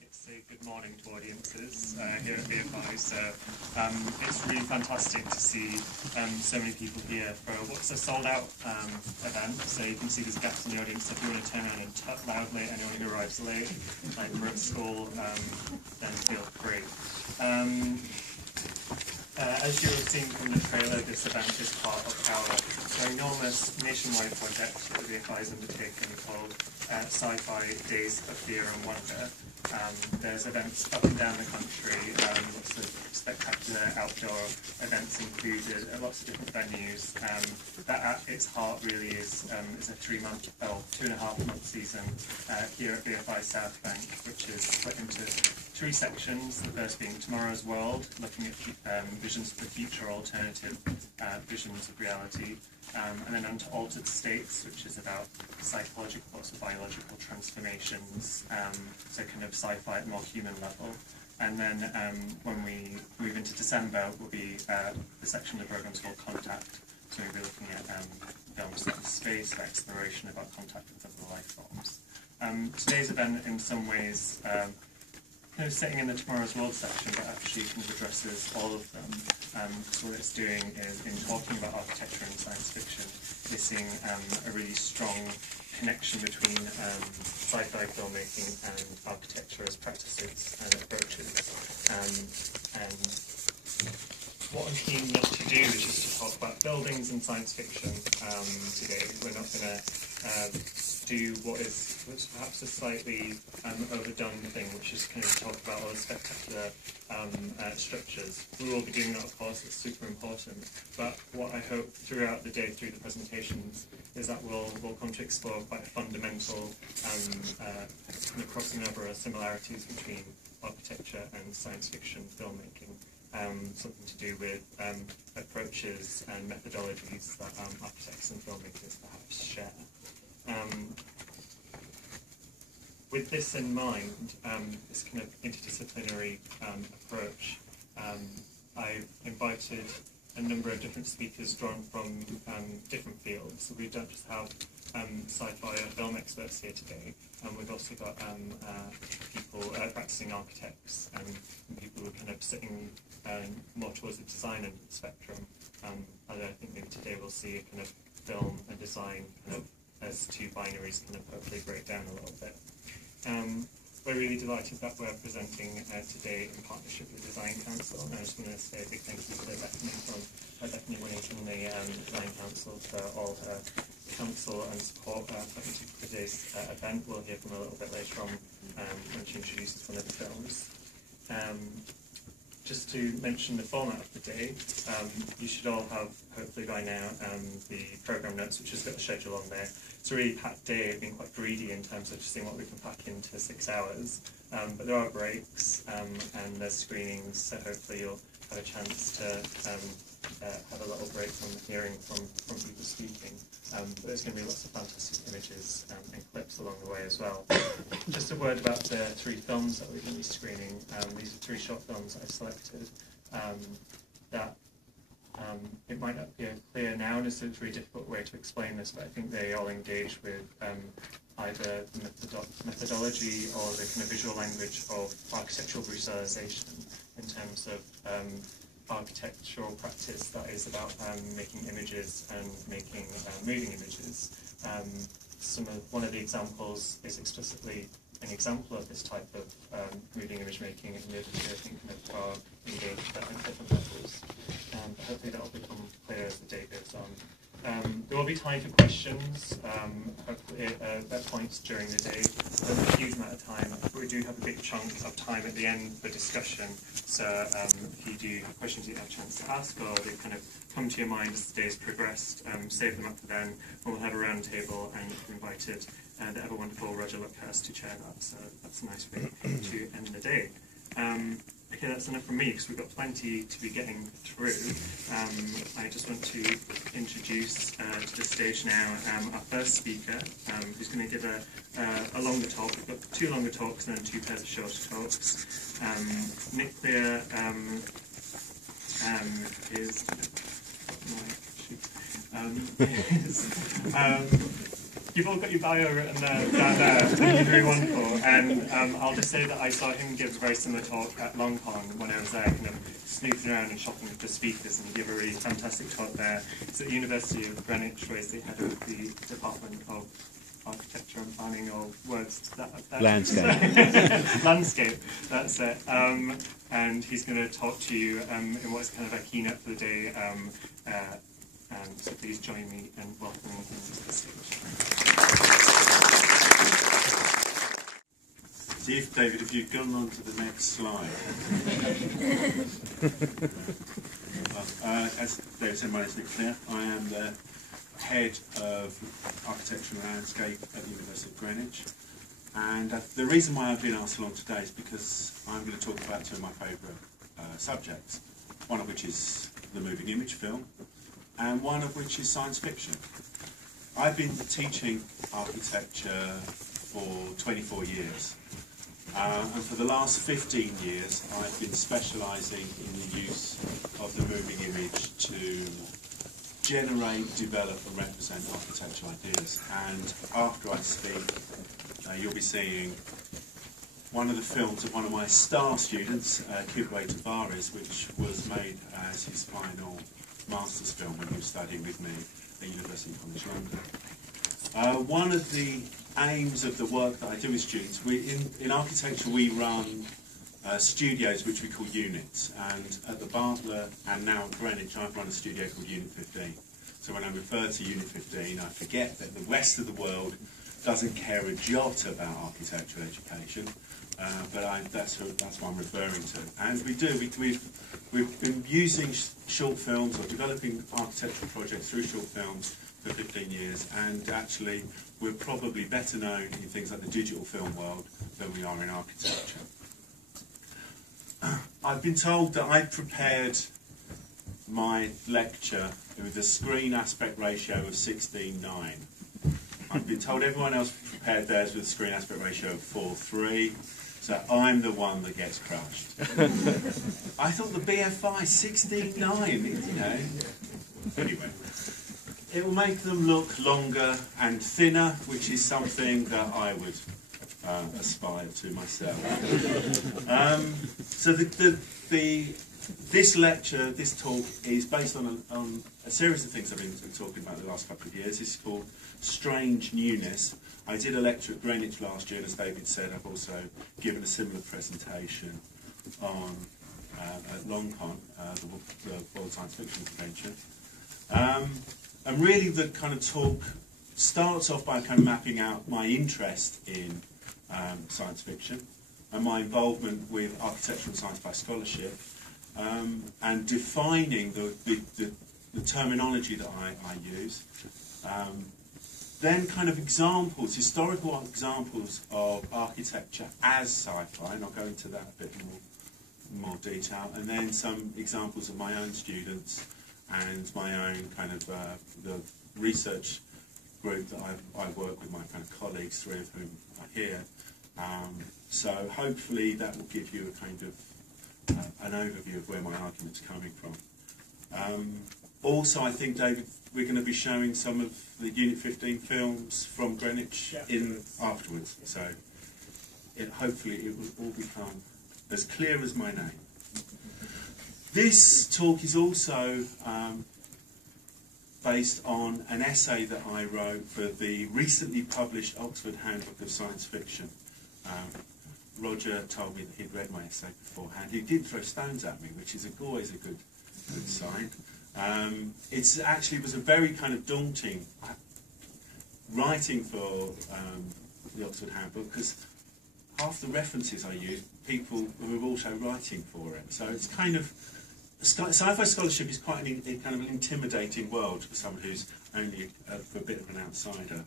get to say good morning to audiences here at BFI. So it's really fantastic to see so many people here for what's a sold-out event. So you can see there's gaps in the audience. So if you want to turn around and tut loudly at anyone who arrives late, like we're at school, then feel free. As you have seen from the trailer, this event is part of our enormous nationwide project that the BFI is undertaking called Sci-Fi Days of Fear and Wonder. There's events up and down the country, lots of spectacular outdoor events included at lots of different venues. That at its heart really is a 3-month, or 2.5-month season here at BFI Southbank, which is split into 3 sections, the first being Tomorrow's World, looking at visions for the future, alternative visions of reality, and then on to Altered States, which is about psychological or biological transformations, so kind of sci-fi at a more human level. And then when we move into December, will be the section of the programme is called Contact, so we'll be looking at films set in space, or exploration about contact with other life forms. Today's event, in some ways, kind of sitting in the Tomorrow's World section, but actually kind of addresses all of them. So what it's doing is, in talking about architecture and science fiction, is seeing a really strong connection between sci-fi filmmaking and architecture as practices and approaches. And what I'm keen not to do is just to talk about buildings and science fiction today. We're not going to do what is perhaps a slightly overdone thing, which is kind of talk about all the spectacular structures. We will be doing that, of course, it's super important, but what I hope throughout the day, through the presentations, is that we'll come to explore quite fundamental kind of crossing over similarities between architecture and science fiction filmmaking. Something to do with approaches and methodologies that architects and filmmakers perhaps share. With this in mind, this kind of interdisciplinary approach, I've invited a number of different speakers drawn from different fields. So we don't just have sci-fi or film experts here today, and we've also got people practicing architects and people who are kind of sitting more towards the design end of the spectrum. Although I think maybe today we'll see a kind of film and design kind of as 2 binaries kind of hopefully break down a little bit. We're really delighted that we're presenting today in partnership with Design Council, and I just want to say a big thank you to Bethany Winning from the Design Council for all her counsel and support for today's event. We'll hear from her a little bit later on when she introduces one of the films. Just to mention the format of the day, you should all have, hopefully by now, the programme notes, which has got a schedule on there. It's a really packed day. I've been quite greedy in terms of just seeing what we can pack into 6 hours. But there are breaks and there's screenings, so hopefully you'll have a chance to have a little break from hearing from people speaking. But there's going to be lots of fantastic images and clips along the way as well. Just a word about the 3 films that we're going to be screening. These are 3 short films that I've selected that it might not be clear now, and it's a very difficult way to explain this, but I think they all engage with either the methodology or the kind of visual language of architectural brutalization in terms of architectural practice that is about making images and making moving images. One of the examples is explicitly an example of this type of moving image making, and the other 2 I think kind of are engaged at different levels. But hopefully that will become clear as the day goes on. There will be time for questions at points during the day. There's a huge amount of time, but we do have a big chunk of time at the end for discussion. So if you do have questions you have a chance to ask, or they kind of come to your mind as the day's progressed, save them up for then. We'll have a round table, and we've invited the ever wonderful Roger Luckhurst to chair that. So that's a nice way to end the day. Okay, that's enough from me, because we've got plenty to be getting through. I just want to introduce to the stage now our first speaker, who's going to give a longer talk. We've got 2 longer talks and then 2 pairs of shorter talks. Nick Clear You've all got your bio written down there. You're very wonderful. And I'll just say that I saw him give a very similar talk at LongCon when I was there, kind of snooping around and shopping for speakers, and he gave a really fantastic talk there. It's at the University of Greenwich, where he's the head of the Department of Architecture and Planning, or words that landscape. Landscape, that's it. And he's going to talk to you in what's kind of a keynote for the day. And so please join me in welcoming him to the stage. See if, David, if you've gone on to the next slide. As David said, my name is Nick Clear. I am the head of architecture and landscape at the University of Greenwich. And the reason why I've been asked along today is because I'm going to talk about two of my favourite subjects, one of which is the moving image film, and one of which is science fiction. I've been teaching architecture for 24 years, and for the last 15 years I've been specialising in the use of the moving image to generate, develop and represent architectural ideas. And after I speak, you'll be seeing one of the films of one of my star students, Kibwe Tavares, which was made as his final master's film when he was studying with me at University College London. One of the aims of the work that I do with students, in architecture we run studios which we call units, and at the Bartlett and now at Greenwich I've run a studio called Unit 15. So when I refer to Unit 15 I forget that the rest of the world doesn't care a jot about architectural education, but that's what I'm referring to. And we've been using short films or developing architectural projects through short films for 15 years, and actually we're probably better known in things like the digital film world than we are in architecture. I've been told that I've prepared my lecture with a screen aspect ratio of 16:9. I've been told everyone else prepared theirs with a screen aspect ratio of 4:3, so I'm the one that gets crushed. I thought the BFI 16:9, you know. Anyway, it will make them look longer and thinner, which is something that I would aspire to myself. So this lecture, this talk, is based on a series of things I've been talking about the last couple of years. It's called Strange Newness. I did a lecture at Greenwich last year, and as David said, I've also given a similar presentation on at LongCon, the World Science Fiction Convention. And really the kind of talk starts off by kind of mapping out my interest in science fiction and my involvement with architecture and sci-fi scholarship, and defining the terminology that I use. Then kind of examples, historical examples of architecture as sci-fi, and I'll go into that a bit more detail, and then some examples of my own students and my own kind of the research group that I work with, my kind of colleagues, three of whom are here. So hopefully that will give you a kind of an overview of where my argument's coming from. Also, I think, David, we're going to be showing some of the Unit 15 films from Greenwich afterwards. So hopefully it will all become as clear as my name. This talk is also based on an essay that I wrote for the recently published Oxford Handbook of Science Fiction. Roger told me that he'd read my essay beforehand. He did throw stones at me, which is always a good sign. It was a very kind of daunting writing for the Oxford Handbook, because half the references I use, people who are also writing for it. So it's kind of, sci-fi scholarship is quite a kind of an intimidating world for someone who's only a bit of an outsider.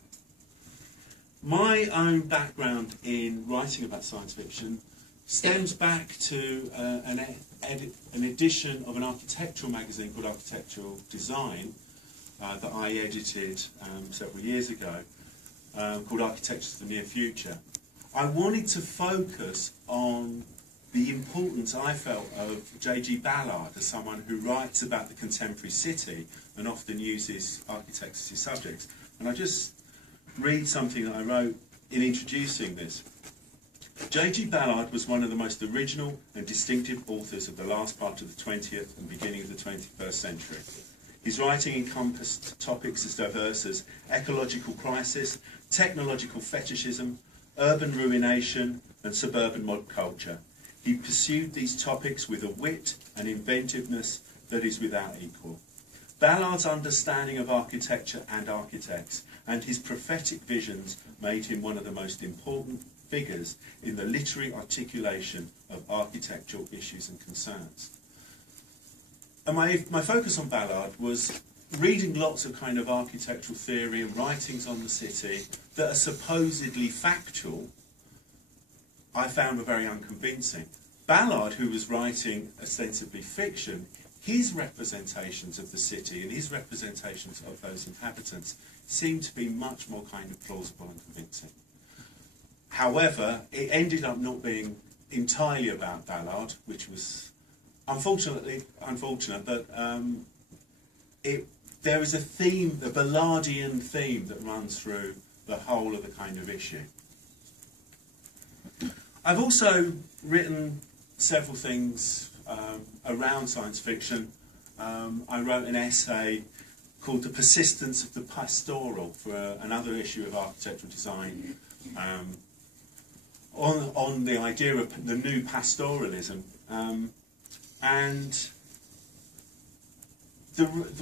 My own background in writing about science fiction stems back to an edition of an architectural magazine called Architectural Design that I edited several years ago, called Architecture to the Near Future. I wanted to focus on the importance I felt of J.G. Ballard as someone who writes about the contemporary city and often uses architects as his subjects. And I just read something that I wrote in introducing this. J.G. Ballard was one of the most original and distinctive authors of the last part of the 20th and beginning of the 21st century. His writing encompassed topics as diverse as ecological crisis, technological fetishism, urban ruination, and suburban mob culture. He pursued these topics with a wit and inventiveness that is without equal. Ballard's understanding of architecture and architects and his prophetic visions made him one of the most important figures in the literary articulation of architectural issues and concerns. And my focus on Ballard was reading lots of kind of architectural theory and writings on the city that are supposedly factual, I found were very unconvincing. Ballard, who was writing ostensibly fiction, his representations of the city and his representations of those inhabitants seemed to be much more kind of plausible and convincing. However, it ended up not being entirely about Ballard, which was unfortunate, but there is a theme, a Ballardian theme that runs through the whole of the kind of issue. I've also written several things around science fiction. I wrote an essay called The Persistence of the Pastoral for another issue of Architectural Design on the idea of the new pastoralism. And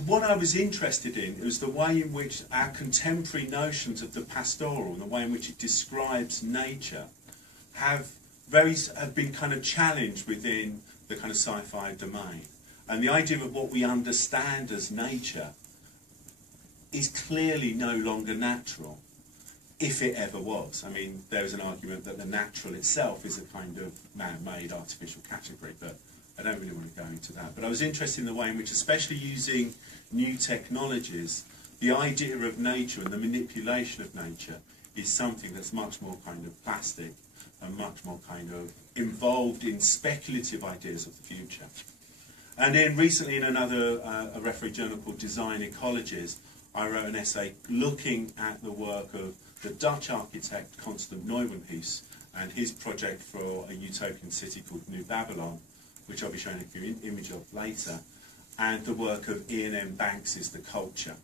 what I was interested in was the way in which our contemporary notions of the pastoral and the way in which it describes nature have been kind of challenged within the kind of sci-fi domain. And the idea of what we understand as nature is clearly no longer natural, if it ever was. I mean, there is an argument that the natural itself is a kind of man-made artificial category, but I don't really want to go into that. But I was interested in the way in which, especially using new technologies, the idea of nature and the manipulation of nature is something that's much more kind of plastic and much more kind of involved in speculative ideas of the future. And then recently in another a referee journal called Design Ecologies, I wrote an essay looking at the work of the Dutch architect Constant Neuwenhuis and his project for a utopian city called New Babylon, which I'll be showing a image of later, and the work of Ian Banks's The Culture,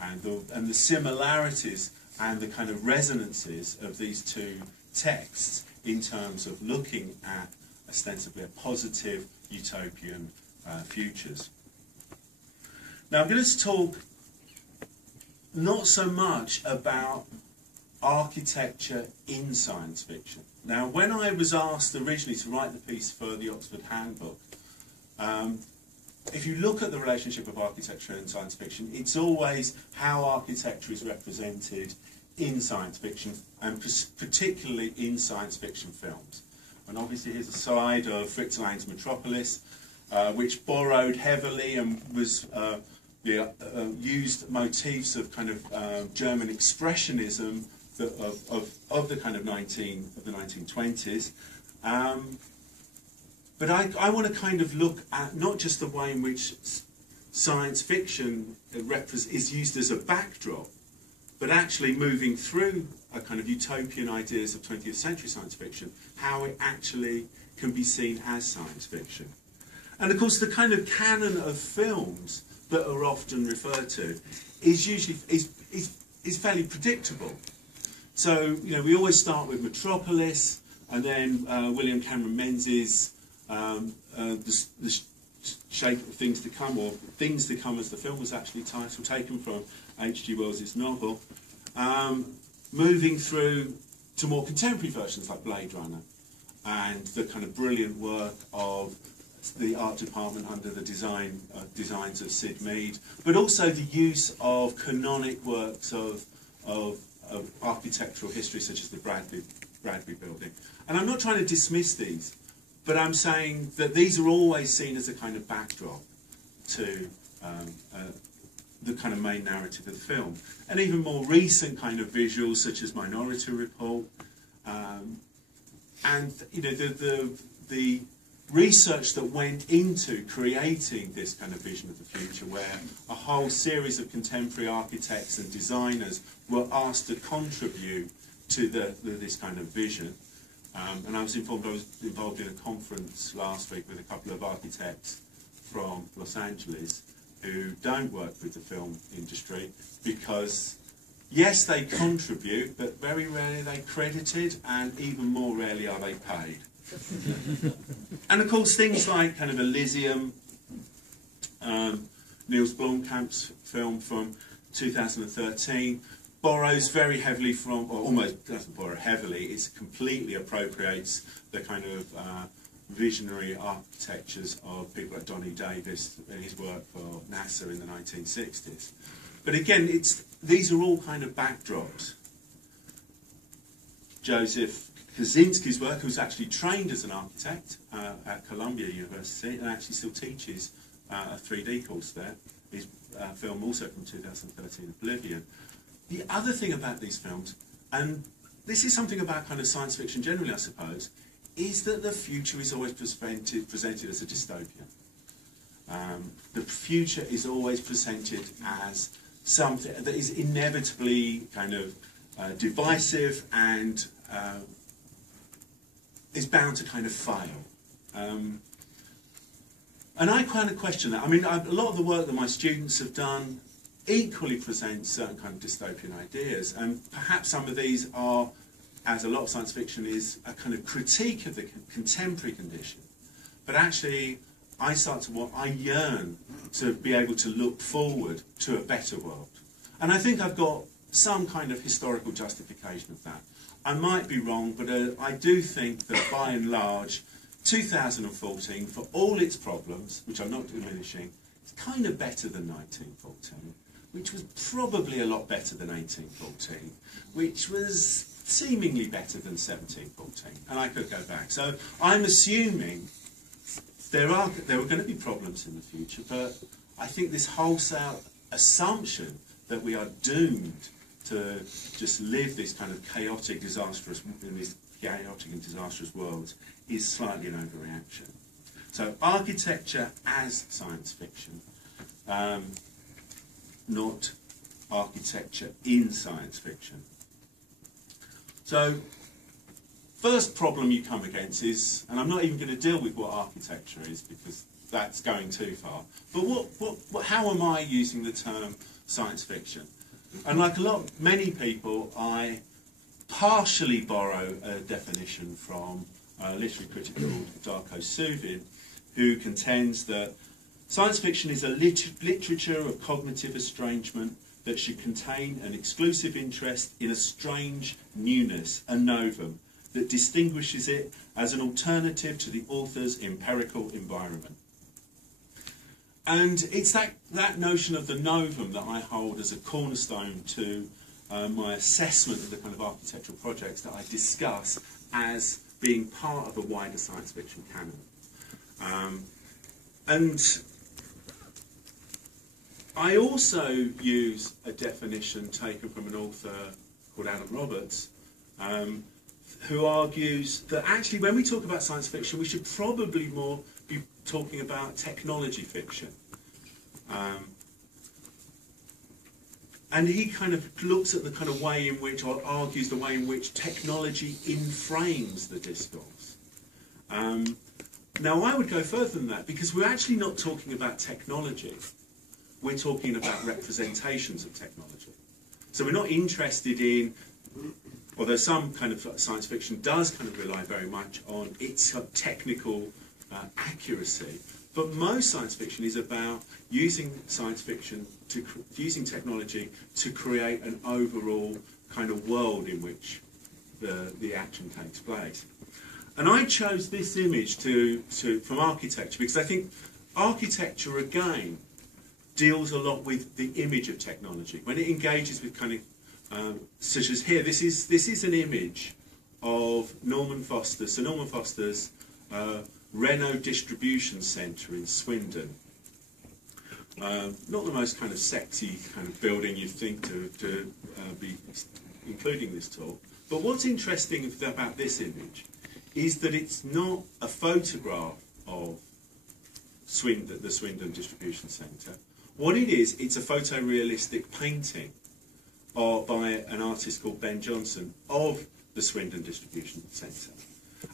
and the similarities and the kind of resonances of these two texts in terms of looking at ostensibly a positive utopian futures. Now I'm going to talk not so much about architecture in science fiction. Now, when I was asked originally to write the piece for the Oxford Handbook, if you look at the relationship of architecture and science fiction, it's always how architecture is represented in science fiction, and particularly in science fiction films. And obviously here's a slide of Fritz Lang's Metropolis, which borrowed heavily and was used motifs of kind of German expressionism of the kind of 1920s. But I want to kind of look at not just the way in which science fiction is used as a backdrop, but actually moving through a kind of utopian ideas of 20th century science fiction, how it actually can be seen as science fiction. And of course the kind of canon of films that are often referred to is usually is fairly predictable. So, you know, we always start with Metropolis, and then William Cameron Menzies' the Shape of Things to Come, or Things to Come as the film was actually titled, taken from H.G. Wells' novel, moving through to more contemporary versions like Blade Runner, and the kind of brilliant work of the art department under the designs of Sid Mead, but also the use of canonic works of architectural history, such as the Bradley Building. And I'm not trying to dismiss these, but I'm saying that these are always seen as a kind of backdrop to the kind of main narrative of the film. And even more recent kind of visuals, such as Minority Report, and you know, the research that went into creating this kind of vision of the future, where a whole series of contemporary architects and designers were asked to contribute to this kind of vision. And I was involved in a conference last week with a couple of architects from Los Angeles who don't work with the film industry because, yes, they contribute, but very rarely they're credited, and even more rarely are they paid. And of course, things like kind of Elysium, Niels Blomkamp's film from 2013, borrows very heavily from, or almost doesn't borrow heavily, it completely appropriates the kind of visionary architectures of people like Donny Davis and his work for NASA in the 1960s. But again, these are all kind of backdrops. Joseph Kosinski's work, who's actually trained as an architect at Columbia University and actually still teaches a 3D course there. His film also from 2013, Oblivion. The other thing about these films, and this is something about kind of science fiction generally, I suppose, is that the future is always presented as a dystopia. The future is always presented as something that is inevitably kind of divisive and is bound to kind of fail. And I kind of question that. I mean, a lot of the work that my students have done equally presents certain kind of dystopian ideas, and perhaps some of these are, as a lot of science fiction is, a kind of critique of the contemporary condition. But actually, I yearn to be able to look forward to a better world. And I think I've got some kind of historical justification of that. I might be wrong, but I do think that by and large, 2014, for all its problems, which I'm not diminishing, is kind of better than 1914, which was probably a lot better than 1814, which was seemingly better than 1714, and I could go back. So I'm assuming there were going to be problems in the future, but I think this wholesale assumption that we are doomed to just live this kind of chaotic, disastrous world is slightly an overreaction. So architecture as science fiction, not architecture in science fiction. So, first problem you come against is, and I'm not even going to deal with what architecture is because that's going too far, but how am I using the term science fiction? And like many people, I partially borrow a definition from a literary critic called Darko Suvin, who contends that science fiction is a literature of cognitive estrangement that should contain an exclusive interest in a strange newness, a novum, that distinguishes it as an alternative to the author's empirical environment. And it's that notion of the novum that I hold as a cornerstone to my assessment of the kind of architectural projects that I discuss as being part of a wider science fiction canon. And I also use a definition taken from an author called Adam Roberts, who argues that actually when we talk about science fiction, we should probably more be talking about technology fiction. And he kind of looks at the kind of way in which, or argues the way in which technology inframes the discourse. Now I would go further than that, because we're actually not talking about technology. We're talking about representations of technology. So we're not interested in, although some kind of science fiction does kind of rely very much on its technical accuracy, but most science fiction is about using science fiction, using technology to create an overall kind of world in which the action takes place. And I chose this image from architecture because I think architecture, again, deals a lot with the image of technology. When it engages with kind of, such as here, this is an image of Norman Foster. So Norman Foster's Renault distribution centre in Swindon. Not the most kind of sexy kind of building you'd think to be including this talk. But what's interesting about this image is that it's not a photograph of the Swindon Distribution Centre. What it is, it's a photorealistic painting by an artist called Ben Johnson of the Swindon Distribution Centre.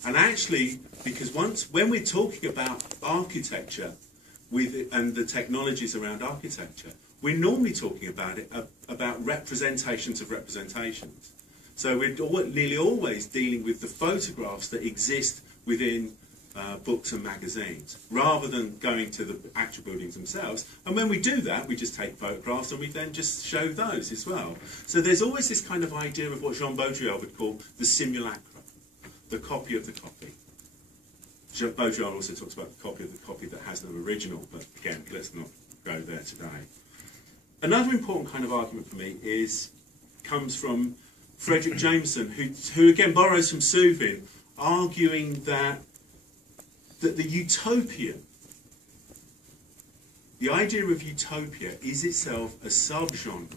And actually, because when we're talking about architecture and the technologies around architecture, we're normally talking about representations of representations. So we're nearly always dealing with the photographs that exist within books and magazines, rather than going to the actual buildings themselves. And when we do that, we just take photographs and we then just show those as well. So there's always this kind of idea of what Jean Baudrillard would call the simulacra, the copy of the copy. Baudrillard also talks about the copy that has no original, but again, let's not go there today. Another important kind of argument for me comes from Frederick Jameson, who again borrows from Suvin, arguing that the utopian, the idea of utopia is itself a subgenre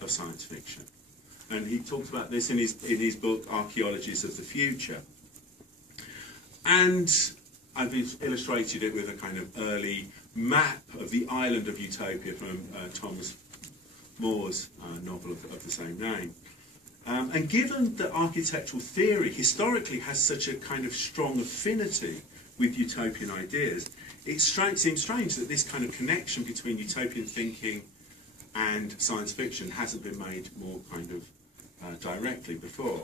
of science fiction. And he talks about this in his book, Archaeologies of the Future. And I've illustrated it with a kind of early map of the island of Utopia from Thomas More's novel of the same name. And given that architectural theory historically has such a kind of strong affinity with utopian ideas, it seems strange that this kind of connection between utopian thinking and science fiction hasn't been made more kind of directly before.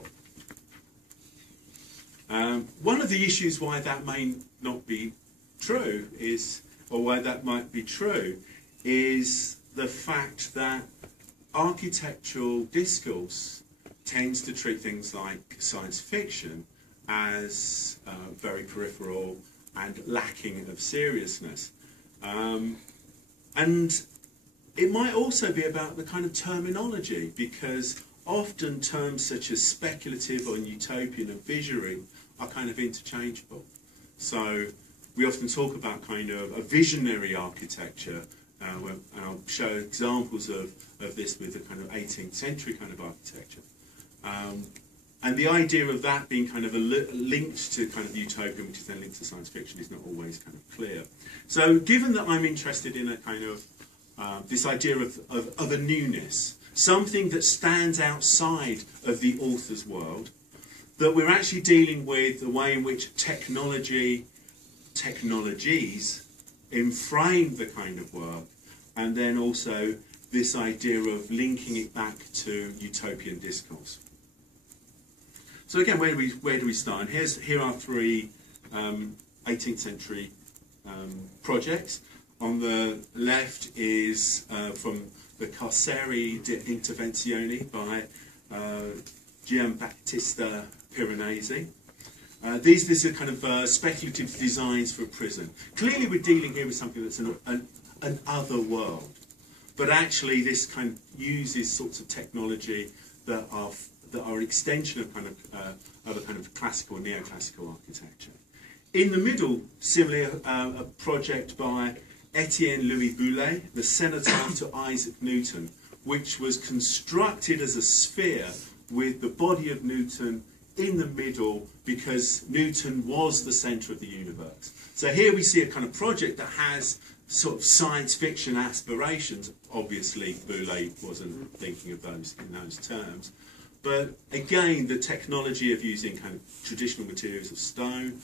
One of the issues why that may not be true or why that might be true, is the fact that architectural discourse tends to treat things like science fiction as very peripheral and lacking of seriousness. And it might also be about the kind of terminology, because often terms such as speculative or utopian and visionary are kind of interchangeable. So we often talk about kind of a visionary architecture, and I'll show examples of this with the kind of 18th century kind of architecture. And the idea of that being kind of linked to kind of utopian, which is then linked to science fiction, is not always kind of clear. So given that I'm interested in a kind of this idea of a newness, something that stands outside of the author's world, that we're actually dealing with the way in which technologies enframe the kind of work, and then also this idea of linking it back to utopian discourse. So again, where do we start? And here are three 18th century projects. On the left is from the Carceri di Intervenzioni by Giambattista Piranesi. These are kind of speculative designs for a prison. Clearly we're dealing here with something that's an other world, but actually this kind of uses sorts of technology that are an extension of a kind of classical, neoclassical architecture. In the middle, similarly, a project by Etienne Louis Boulet, the cenotaph to Isaac Newton, which was constructed as a sphere with the body of Newton in the middle, because Newton was the centre of the universe. So here we see a kind of project that has sort of science fiction aspirations. Obviously, Boulet wasn't thinking of those in those terms. But again, the technology of using kind of traditional materials of stone.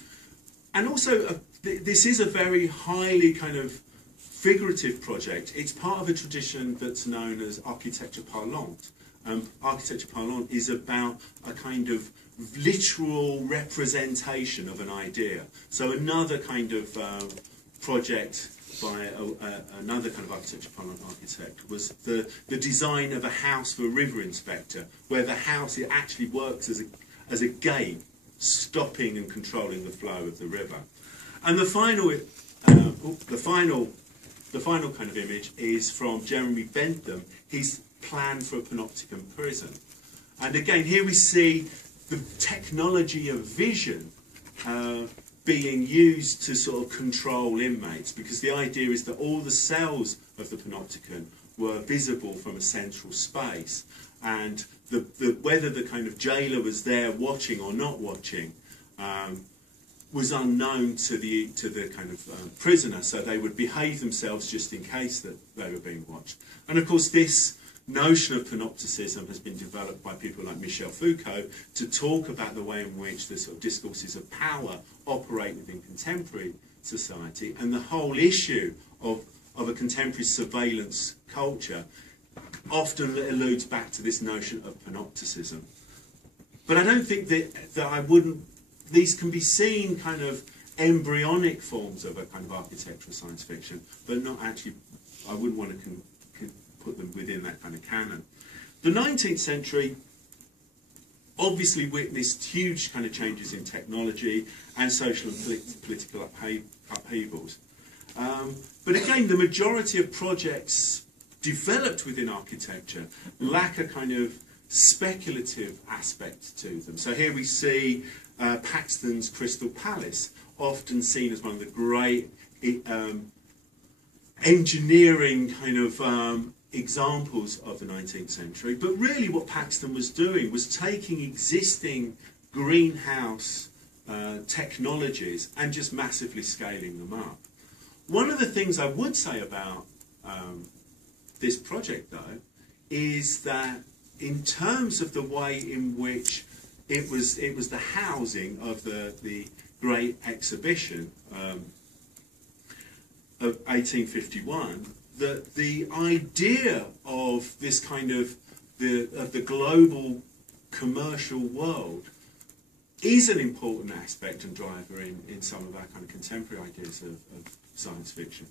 And also, this is a very highly kind of figurative project. It's part of a tradition that's known as architecture parlante. Architecture parlante is about a kind of literal representation of an idea. So another kind of project by another kind of architecture parlante architect was the design of a house for a river inspector, where the house, it actually works as a gate, stopping and controlling the flow of the river. And the final kind of image is from Jeremy Bentham, his plan for a panopticon prison. And again, here we see the technology of vision being used to sort of control inmates, because the idea is that all the cells of the panopticon were visible from a central space, and whether the kind of jailer was there watching or not watching was unknown to the kind of prisoner, so they would behave themselves just in case that they were being watched. And of course, this notion of panopticism has been developed by people like Michel Foucault to talk about the way in which the sort of discourses of power operate within contemporary society, and the whole issue of a contemporary surveillance culture often alludes back to this notion of panopticism. But I don't think these can be seen kind of embryonic forms of a kind of architectural science fiction, but not actually, I wouldn't want to put them within that kind of canon. The 19th century obviously witnessed huge kind of changes in technology and social and political upheavals. But again, the majority of projects developed within architecture lack a kind of speculative aspect to them. So here we see Paxton's Crystal Palace, often seen as one of the great engineering kind of examples of the 19th century. But really what Paxton was doing was taking existing greenhouse technologies and just massively scaling them up. One of the things I would say about this project, though, is that in terms of the way in which it was the housing of the great exhibition of 1851, that the idea of this kind of the global commercial world is an important aspect and driver in some of our kind of contemporary ideas of science fiction.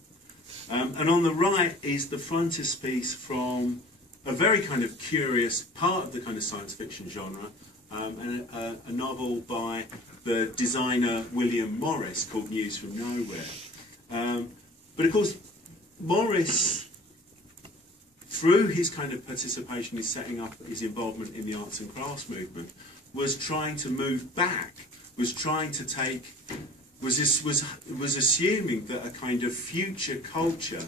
And on the right is the frontispiece from a very kind of curious part of the kind of science fiction genre, a novel by the designer William Morris called News from Nowhere. But of course, Morris, through his kind of participation in setting up his involvement in the arts and crafts movement, was trying to move back, was trying to take, was assuming that a kind of future culture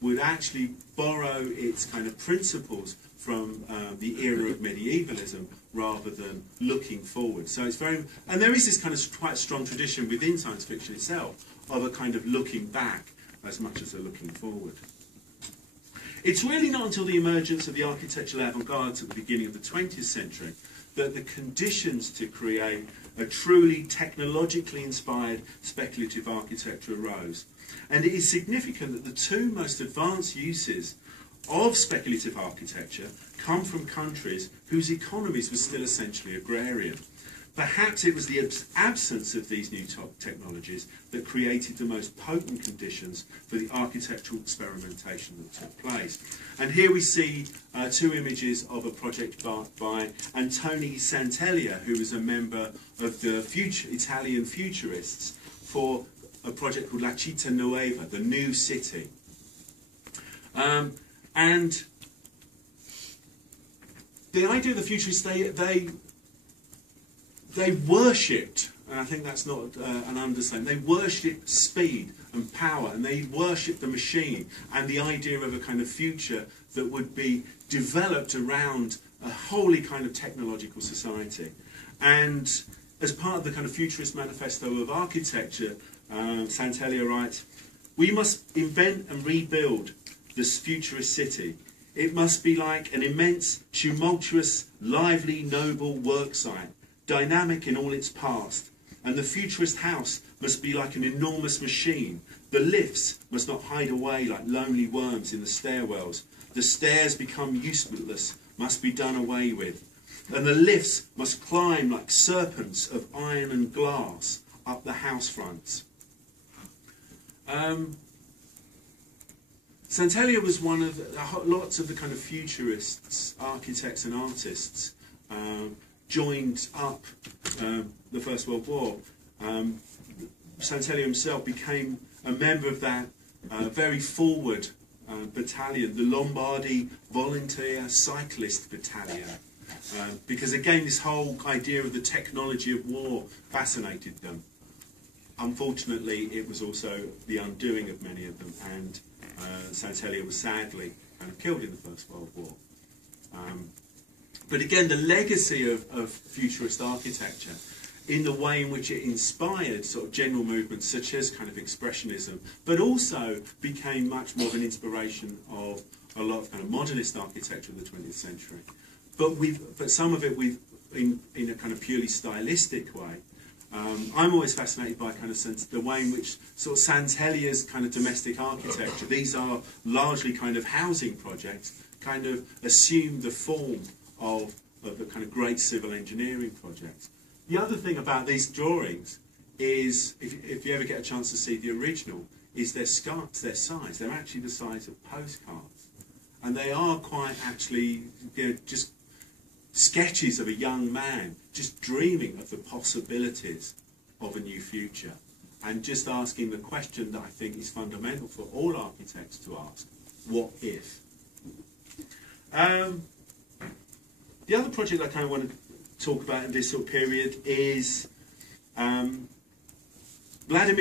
would actually borrow its kind of principles from the era of medievalism rather than looking forward. So it's very, and there is this kind of quite strong tradition within science fiction itself of a kind of looking back as much as a looking forward. It's really not until the emergence of the architectural avant-garde at the beginning of the 20th century that the conditions to create a truly technologically inspired speculative architecture arose. And it is significant that the two most advanced uses of speculative architecture come from countries whose economies were still essentially agrarian. Perhaps it was the absence of these new technologies that created the most potent conditions for the architectural experimentation that took place. And here we see two images of a project by Antoni Santelia, who was a member of the Italian Futurists, for a project called La Città Nuova, the New City. And the idea of the Futurists, they worshipped, and I think that's not an understatement, they worshipped speed and power, and they worshipped the machine and the idea of a kind of future that would be developed around a wholly kind of technological society. And as part of the kind of Futurist manifesto of architecture, Santelia writes, "We must invent and rebuild this futurist city. It must be like an immense, tumultuous, lively, noble worksite, dynamic in all its past. And the futurist house must be like an enormous machine. The lifts must not hide away like lonely worms in the stairwells. The stairs become useless, must be done away with. And the lifts must climb like serpents of iron and glass up the house fronts." Santelia was one of lots of the kind of futurists, architects and artists joined up the First World War. Santelia himself became a member of that very forward battalion, the Lombardy Volunteer Cyclist Battalion, because again this whole idea of the technology of war fascinated them. Unfortunately, it was also the undoing of many of them, and Santelia was sadly kind of killed in the First World War. But again, the legacy of futurist architecture in the way in which it inspired sort of general movements such as kind of expressionism, but also became much more of an inspiration of a lot of kind of modernist architecture of the 20th century. But some of it in a kind of purely stylistic way. I'm always fascinated by kind of the way in which sort of Santellia's kind of domestic architecture, these are largely kind of housing projects, kind of assume the form of the kind of great civil engineering projects. The other thing about these drawings is, if you ever get a chance to see the original, is their size. They're actually the size of postcards. And they are quite actually, you know, just sketches of a young man just dreaming of the possibilities of a new future, and just asking the question that I think is fundamental for all architects to ask: what if? The other project I kind of want to talk about in this sort of period is Vladimir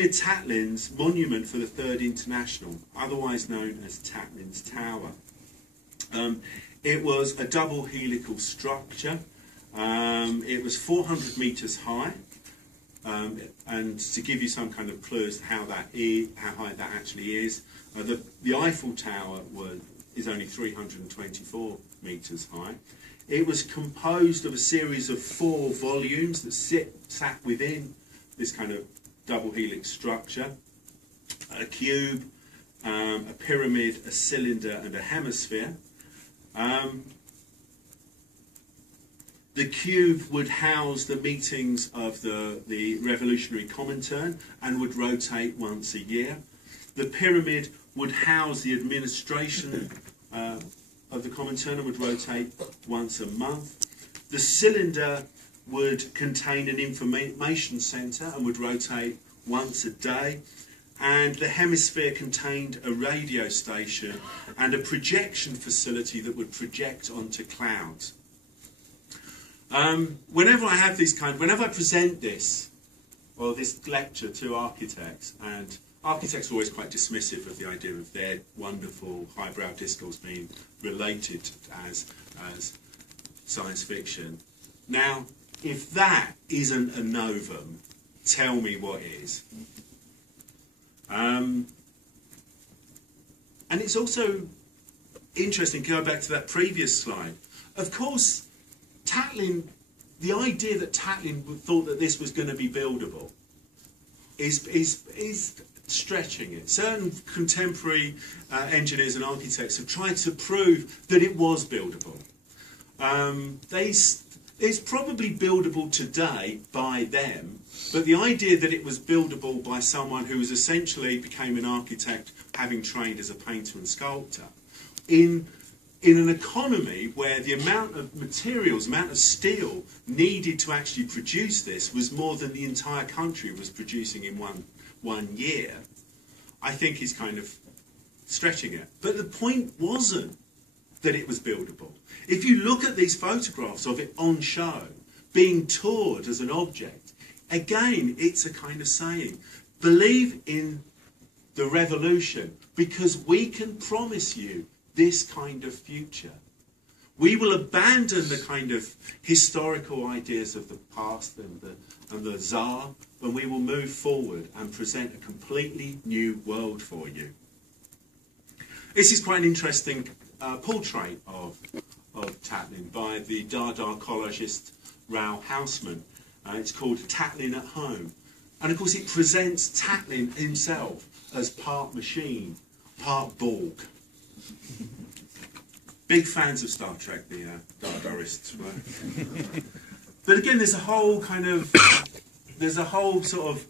Tatlin's monument for the Third International, otherwise known as Tatlin's Tower. It was a double helical structure. It was 400 metres high, and to give you some kind of clue as to how high that actually is, the Eiffel Tower is only 324 metres high. It was composed of a series of 4 volumes that sat within this kind of double helix structure: a cube, a pyramid, a cylinder, and a hemisphere. The cube would house the meetings of the Revolutionary Comintern and would rotate once a year. The pyramid would house the administration of the Comintern and would rotate once a month. The cylinder would contain an information centre and would rotate once a day. And the hemisphere contained a radio station and a projection facility that would project onto clouds. Whenever I present this, or this lecture to architects, and architects are always quite dismissive of the idea of their wonderful highbrow discourse being related as science fiction. Now, if that isn't a novum, tell me what is. And it's also interesting, going back to that previous slide, of course, Tatlin, the idea that Tatlin thought that this was going to be buildable is stretching it. Certain contemporary engineers and architects have tried to prove that it was buildable. It's probably buildable today by them, but the idea that it was buildable by someone who was essentially became an architect having trained as a painter and sculptor, in an economy where the amount of materials, amount of steel needed to actually produce this was more than the entire country was producing in one year, I think is kind of stretching it. But the point wasn't that it was buildable. If you look at these photographs of it on show, being toured as an object, again, it's a kind of saying, believe in the revolution, because we can promise you this kind of future. We will abandon the kind of historical ideas of the past and the Tsar, and we will move forward and present a completely new world for you. This is quite an interesting portrait of Tatlin by the Dada collagist Raoul Haussmann. It's called Tatlin at Home. And of course it presents Tatlin himself as part machine, part Borg. Big fans of Star Trek, the Dadaists were. But again, there's a whole sort of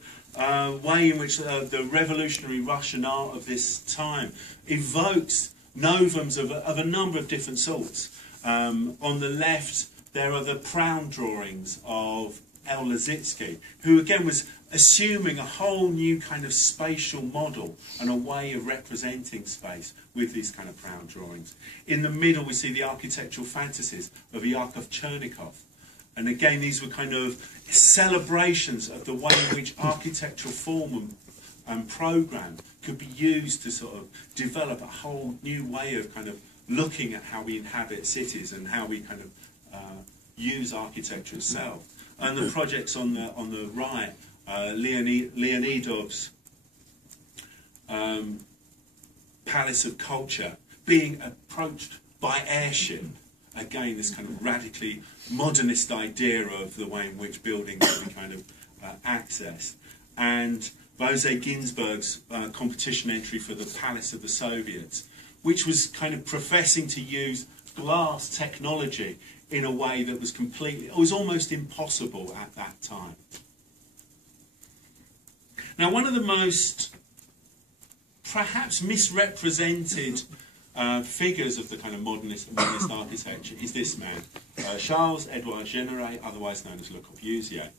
way in which the revolutionary Russian art of this time evokes novums of a number of different sorts. On the left, there are the proud drawings of El Lissitzky, who again was assuming a whole new kind of spatial model and a way of representing space with these kind of proud drawings. In the middle, we see the architectural fantasies of Yakov Chernikov. And again, these were kind of celebrations of the way in which architectural form and program could be used to sort of develop a whole new way of kind of looking at how we inhabit cities and how we kind of use architecture itself. And the projects on the right, Leonidov's Palace of Culture being approached by airship. Again, this kind of radically modernist idea of the way in which buildings can be kind of accessed. And Bose Ginsburg's competition entry for the Palace of the Soviets, which was kind of professing to use glass technology in a way that was completely, it was almost impossible at that time. Now, one of the most perhaps misrepresented figures of the kind of modernist architecture is this man, Charles-Édouard Généré, otherwise known as Le Corbusier.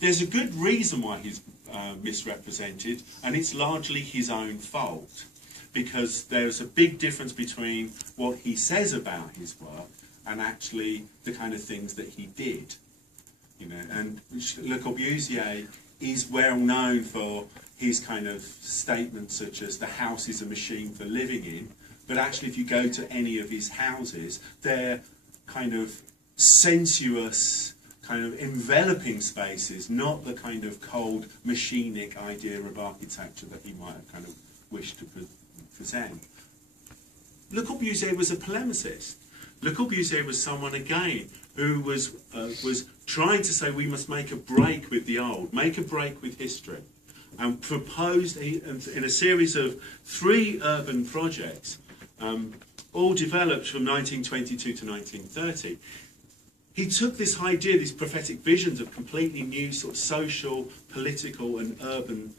There's a good reason why he's misrepresented, and it's largely his own fault, because there's a big difference between what he says about his work and actually the kind of things that he did. You know, and Le Corbusier is well known for his kind of statements such as the house is a machine for living in, but actually if you go to any of his houses, they're kind of sensuous, kind of enveloping spaces, not the kind of cold machinic idea of architecture that he might have kind of wished to present. Le Corbusier was a polemicist. Le Corbusier was someone, again, who was trying to say we must make a break with the old, make a break with history, and proposed in a series of 3 urban projects, all developed from 1922 to 1930. He took this idea, these prophetic visions of completely new sort of social, political and urban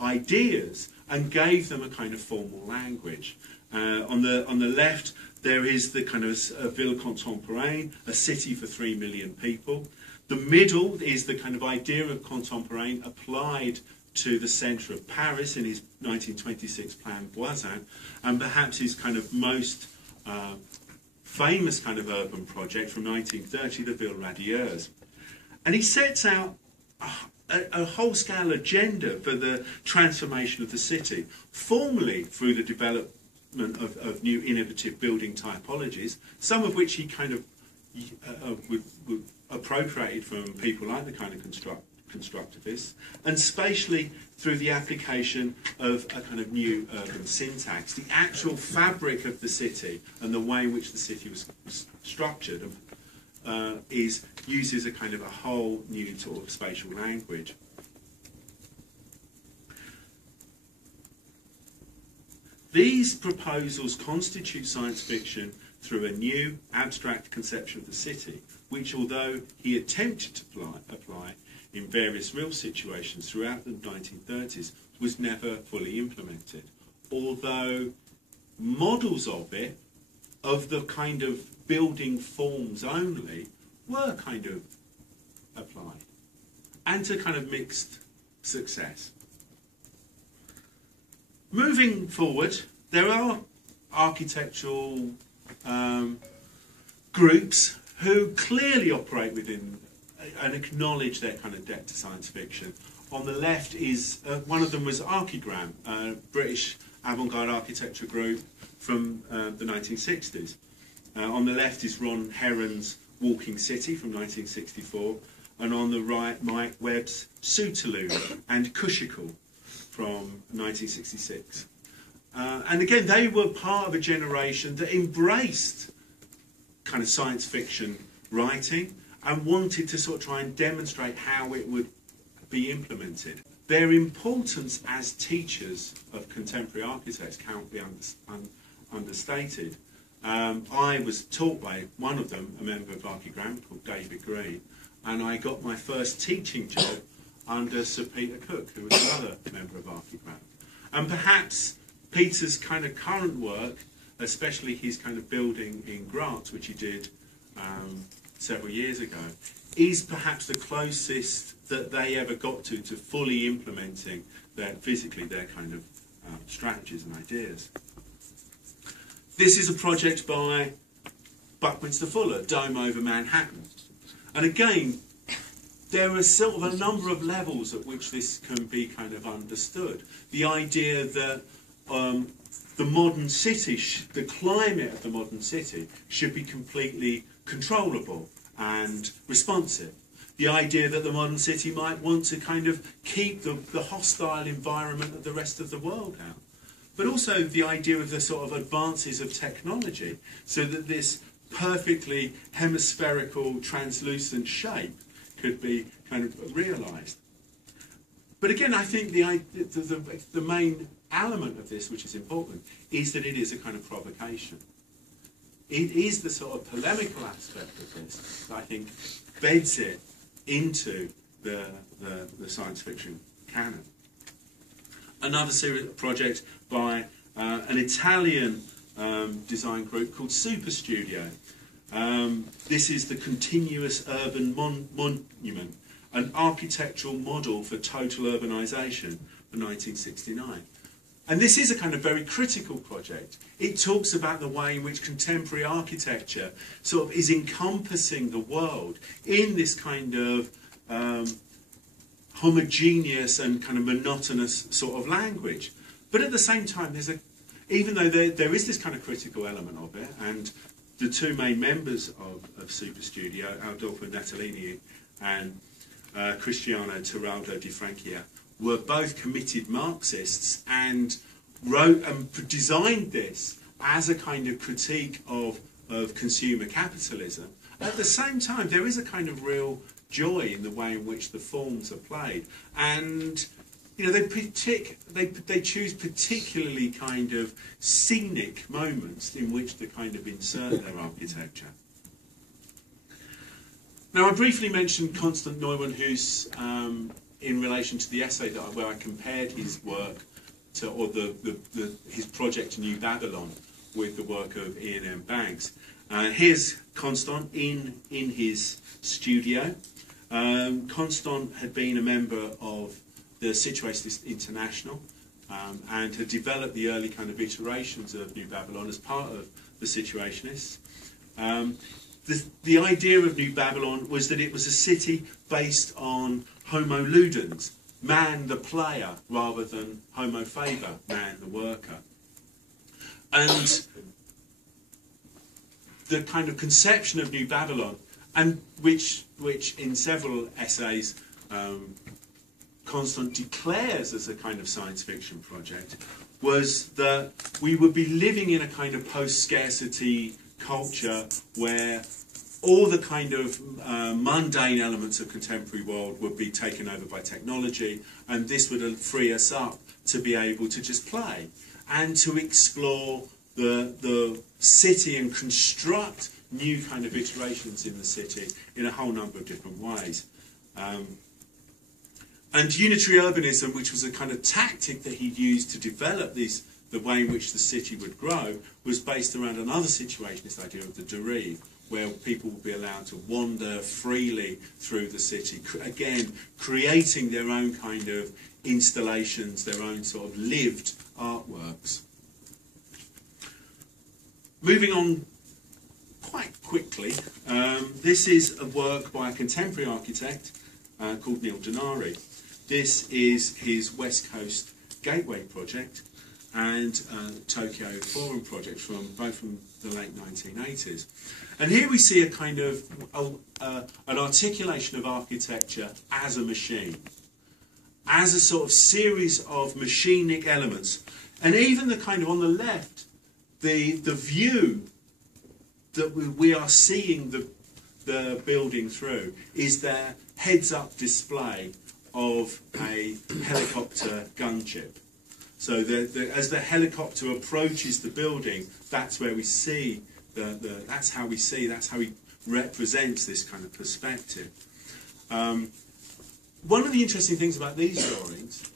ideas, and gave them a kind of formal language. On the left, there is the kind of ville contemporaine, a city for 3 million people. The middle is the kind of idea of contemporaine applied to the centre of Paris in his 1926 plan Voisin, and perhaps his kind of most famous kind of urban project from 1930, the Ville Radieuse. And he sets out a whole-scale agenda for the transformation of the city, formally through the development of new innovative building typologies, some of which he kind of appropriated from people like the kind of constructivists, and spatially through the application of a kind of new urban syntax. The actual fabric of the city and the way in which the city was structured uses a kind of a whole new sort of spatial language. These proposals constitute science fiction through a new abstract conception of the city, which, although he attempted to apply in various real situations throughout the 1930s, was never fully implemented. Although models of it, of the kind of building forms only, were kind of applied, and to kind of mixed success. Moving forward, there are architectural groups who clearly operate within and acknowledge their kind of debt to science fiction. On the left is, one of them was Archigram, a British avant-garde architecture group from the 1960s. On the left is Ron Heron's Walking City from 1964, and on the right Mike Webb's Sutaloon and Kushikal from 1966. And again, they were part of a generation that embraced kind of science fiction writing and wanted to sort of try and demonstrate how it would be implemented. Their importance as teachers of contemporary architects can't be understated. I was taught by one of them, a member of Archigram called David Green, and I got my first teaching job under Sir Peter Cook, who was another member of Archigram. And perhaps Peter's kind of current work, especially his kind of building in Graz, which he did several years ago, is perhaps the closest that they ever got to fully implementing physically their kind of strategies and ideas. This is a project by Buckminster Fuller, Dome over Manhattan. And again, there are sort of a number of levels at which this can be kind of understood. The idea that the modern city, the climate of the modern city, should be completely controllable and responsive. the idea that the modern city might want to kind of keep the hostile environment of the rest of the world out. But also the idea of the sort of advances of technology, so that this perfectly hemispherical, translucent shape could be kind of realised. But again, I think the main element of this, which is important, is that it is a kind of provocation. It is the sort of polemical aspect of this that I think beds it into the science fiction canon. Another project by an Italian design group called Super Studio. This is the continuous urban monument, an architectural model for total urbanisation for 1969. And this is a kind of very critical project. It talks about the way in which contemporary architecture sort of is encompassing the world in this kind of homogeneous and kind of monotonous sort of language. But at the same time, even though there is this kind of critical element of it, and the two main members of Super Studio, Adolfo Natalini and Cristiano Tiraldo di Francia, were both committed Marxists and wrote and designed this as a kind of critique of consumer capitalism. At the same time, there is a kind of real joy in the way in which the forms are played, and you know they choose particularly kind of scenic moments in which to kind of insert their architecture. Now, I briefly mentioned Constant Neumann-Huss in relation to the essay where I compared his work to, or his project New Babylon with the work of Ian M. Banks. Here's Constant in his studio. Constant had been a member of the Situationist International and had developed the early kind of iterations of New Babylon as part of the Situationists. The idea of New Babylon was that it was a city based on Homo ludens, man the player, rather than Homo faber, man the worker. And the kind of conception of New Babylon, and which in several essays Constant declares as a kind of science fiction project, was that we would be living in a kind of post-scarcity culture where all the kind of mundane elements of contemporary world would be taken over by technology, and this would free us up to be able to just play and to explore the city and construct new kind of iterations in the city in a whole number of different ways. And unitary urbanism, which was a kind of tactic that he'd used to develop the way in which the city would grow, was based around another situationist idea of the derive, where people would be allowed to wander freely through the city, again, creating their own kind of installations, their own sort of lived artworks. Moving on quite quickly, this is a work by a contemporary architect called Neil Denari. This is his West Coast Gateway project and Tokyo Forum project both from the late 1980s. And here we see a kind of an articulation of architecture as a machine, as a sort of series of machinic elements. And even the kind of on the left, the view that we are seeing the building through is their heads-up display of a helicopter gunship. So as the helicopter approaches the building, that's where we see that's how he represents this kind of perspective. One of the interesting things about these drawings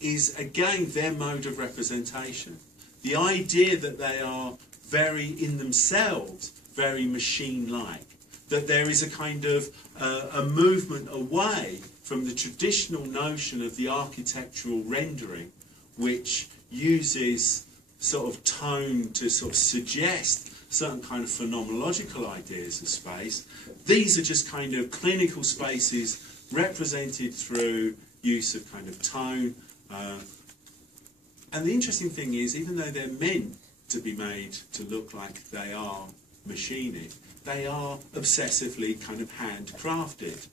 is, again, their mode of representation. The idea that they are in themselves, very machine-like. That there is a kind of a movement away from the traditional notion of the architectural rendering, which uses sort of tone to sort of suggest certain kind of phenomenological ideas of space. These are just kind of clinical spaces represented through use of kind of tone. And the interesting thing is, even though they're meant to be made to look like they are machinic, they are obsessively kind of handcrafted.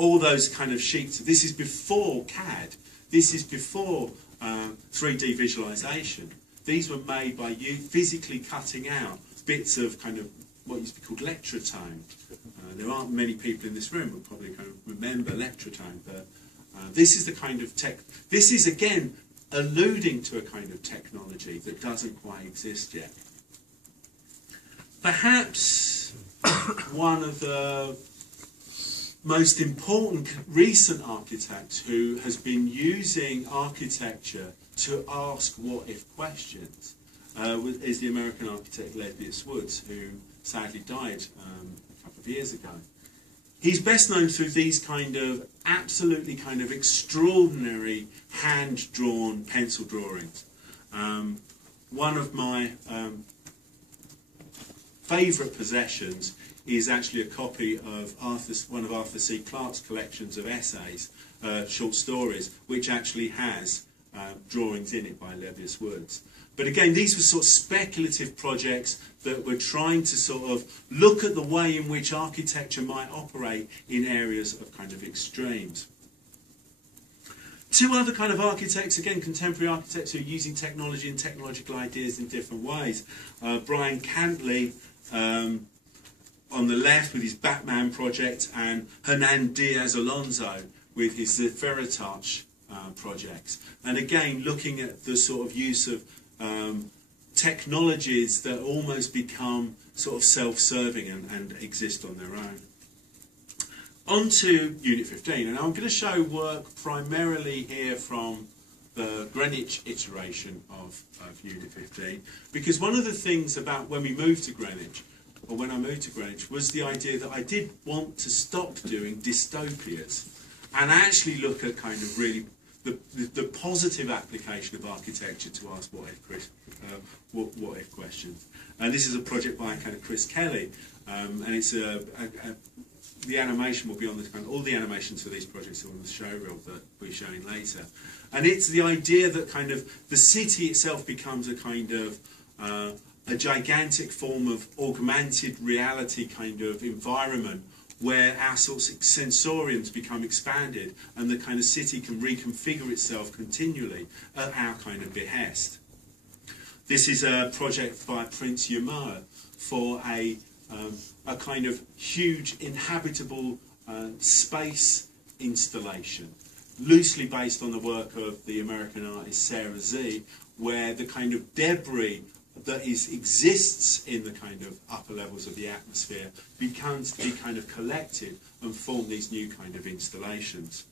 all those kind of sheets. This is before CAD. This is before 3D visualization. These were made by you physically cutting out bits of kind of what used to be called lectrotome. There aren't many people in this room who probably kind of remember lectrotome, but this is the kind of tech. This is again alluding to a kind of technology that doesn't quite exist yet. Perhaps one of the most important recent architects who has been using architecture to ask what-if questions is the American architect Lebbeus Woods, who sadly died a couple of years ago. He's best known through these kind of absolutely kind of extraordinary hand-drawn pencil drawings. One of my favourite possessions is actually a copy of one of Arthur C. Clarke's collections of essays, short stories, which actually has drawings in it by Lebbeus Woods. But again, these were sort of speculative projects that were trying to sort of look at the way in which architecture might operate in areas of kind of extremes. Two other kind of architects, again contemporary architects who are using technology and technological ideas in different ways. Brian Cantley on the left with his Batman project, and Hernan Diaz Alonso with his Veritouch projects. And again, looking at the sort of use of technologies that almost become sort of self-serving and exist on their own. On to Unit 15, and I'm going to show work primarily here from the Greenwich iteration of Unit 15, because one of the things about when we moved to Greenwich, or when I moved to Greenwich, was the idea that I did want to stop doing dystopias and actually look at kind of really the positive application of architecture to ask what-if questions. And this is a project by kind of Chris Kelly, and it's the animation will be on the kind of, all the animations for these projects are on the show reel that we're showing later. And it's the idea that kind of the city itself becomes a kind of a gigantic form of augmented reality kind of environment where our sorts of sensoriums become expanded and the kind of city can reconfigure itself continually at our kind of behest. This is a project by Prince Yamur for a kind of huge inhabitable space installation, loosely based on the work of the American artist Sarah Z, where the kind of debris that exists in the kind of upper levels of the atmosphere becomes to be kind of collected and form these new kind of installations.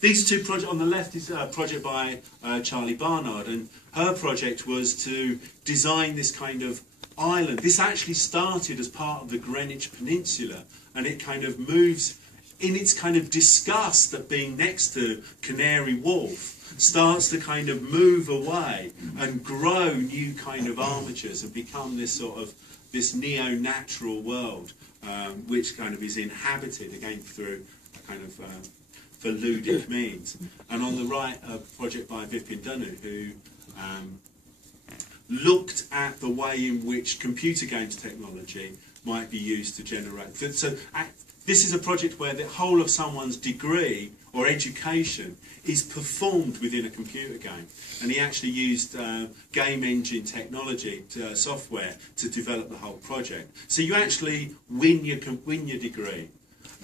These two projects on the left is a project by Charlie Barnard, and her project was to design this kind of island. This actually started as part of the Greenwich Peninsula, and it kind of moves in its kind of disgust at being next to Canary Wharf, starts to kind of move away and grow new kind of armatures and become this sort of this neo-natural world, which kind of is inhabited again through a kind of for ludic means. And on the right, a project by Vipin Danu, who looked at the way in which computer games technology might be used to generate. So this is a project where the whole of someone's degree or education is performed within a computer game, and he actually used game engine technology, software, to develop the whole project. So you actually win your degree.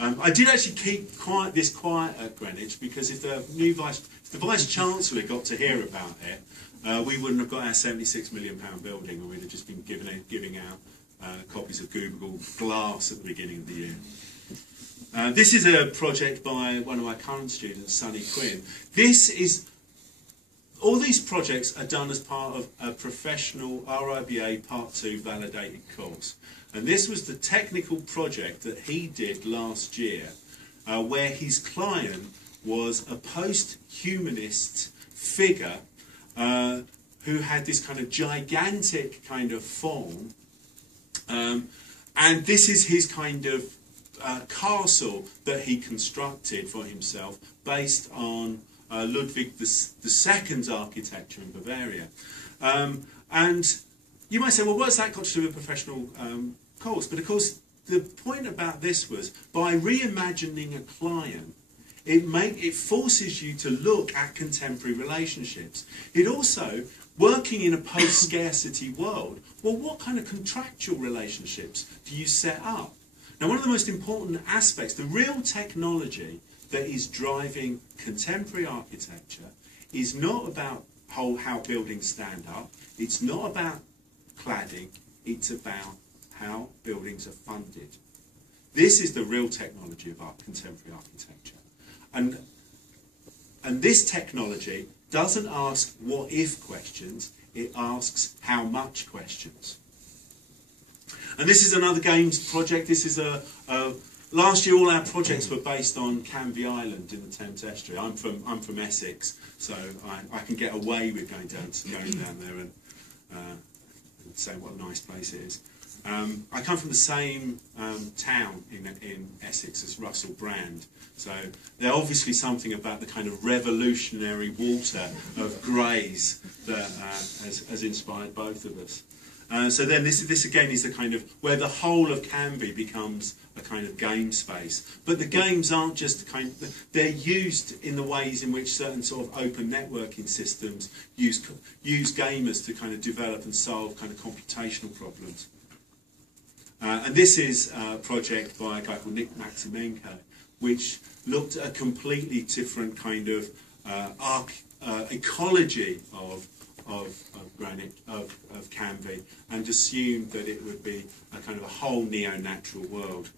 I did actually keep this quiet at Greenwich, because if the Vice Chancellor got to hear about it, we wouldn't have got our £76 million building, and we'd have just been giving out copies of Google Glass at the beginning of the year. This is a project by one of my current students, Sonny Quinn. All these projects are done as part of a professional RIBA Part 2 validated course. And this was the technical project that he did last year, where his client was a post-humanist figure who had this kind of gigantic kind of form. And this is his kind of castle that he constructed for himself based on Ludwig II's architecture in Bavaria. And you might say, well, what's that got to do with a professional course? But of course, the point about this was, by reimagining a client, it forces you to look at contemporary relationships. It also, working in a post-scarcity world, well, what kind of contractual relationships do you set up? Now, one of the most important aspects, the real technology that is driving contemporary architecture is not about how buildings stand up, it's not about cladding, it's about how buildings are funded. This is the real technology of our contemporary architecture. And this technology doesn't ask what-if questions, it asks how much questions. And this is another games project. This is last year all our projects were based on Canvey Island in the Thames Estuary. I'm from Essex, so I can get away with going down there and say what a nice place it is. I come from the same town in Essex as Russell Brand, so there's obviously something about the kind of revolutionary water of greys that has inspired both of us. So then this again is the kind of where the whole of Canvey becomes a kind of game space. But the games aren't just they're used in the ways in which certain sort of open networking systems use gamers to kind of develop and solve kind of computational problems. And this is a project by a guy called Nick Maximenko, which looked at a completely different kind of ecology of Canvey, and assumed that it would be a kind of a whole neo-natural world.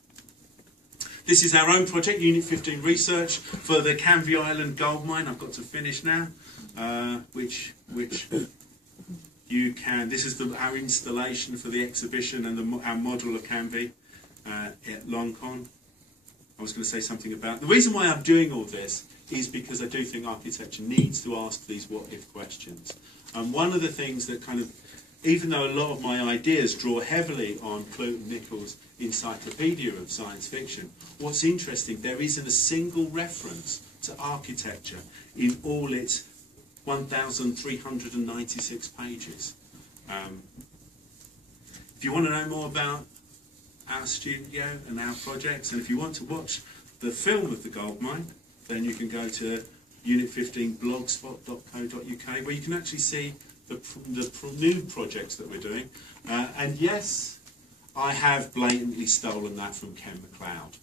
This is our own project, Unit 15 research for the Canvey Island gold mine. I've got to finish now, which you can. This is our installation for the exhibition and our model of Canvey at Longcon. I was going to say something about the reason why I'm doing all this is because I do think architecture needs to ask these what-if questions. And one of the things that kind of, even though a lot of my ideas draw heavily on Clute Nichols' Encyclopedia of Science Fiction, what's interesting, there isn't a single reference to architecture in all its 1,396 pages. If you want to know more about our studio and our projects, and if you want to watch the film of the gold mine, then you can go to unit15blogspot.co.uk, where you can actually see the new projects that we're doing. And yes, I have blatantly stolen that from Ken MacLeod.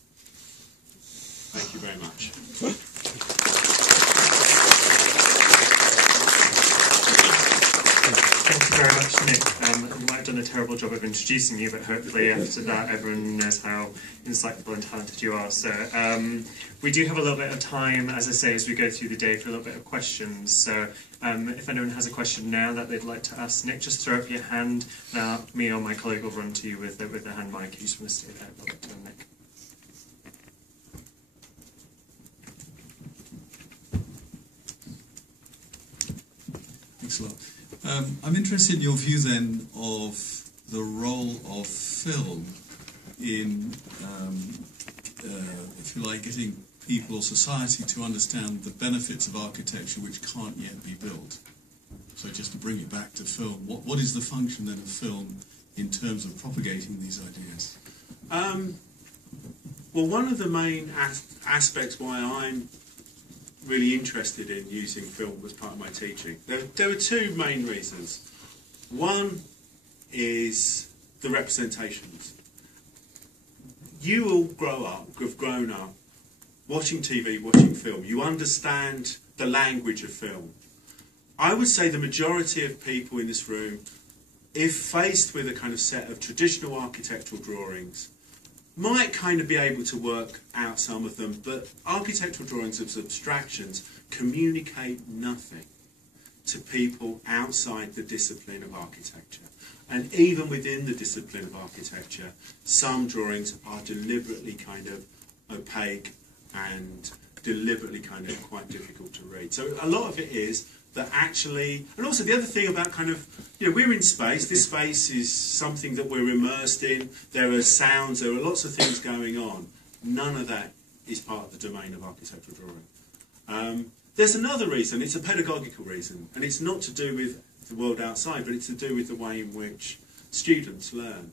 Thank you very much. Thank you very much, Nick. We might have done a terrible job of introducing you, but hopefully after that everyone knows how insightful and talented you are. So we do have a little bit of time, as I say, as we go through the day for a little bit of questions. So if anyone has a question now that they'd like to ask Nick, just throw up your hand. Now me or my colleague will run to you with the hand mic. You just want to stay there a little bit, Nick. Thanks a lot. I'm interested in your view then of the role of film in, if you like, getting people or society to understand the benefits of architecture which can't yet be built. So just to bring it back to film, what is the function then of film in terms of propagating these ideas? Well, one of the main aspects why I'm really interested in using film as part of my teaching. There are two main reasons. One is the representations. You all have grown up watching TV, watching film. You understand the language of film. I would say the majority of people in this room, if faced with a kind of set of traditional architectural drawings, might kind of be able to work out some of them, but architectural drawings of abstractions communicate nothing to people outside the discipline of architecture. And even within the discipline of architecture, some drawings are deliberately kind of opaque and deliberately kind of quite difficult to read. So a lot of it is that actually, and also the other thing about kind of, we're in space. This space is something that we're immersed in. There are sounds, there are lots of things going on. None of that is part of the domain of architectural drawing. There's another reason, it's a pedagogical reason, and it's not to do with the world outside, but it's to do with the way in which students learn.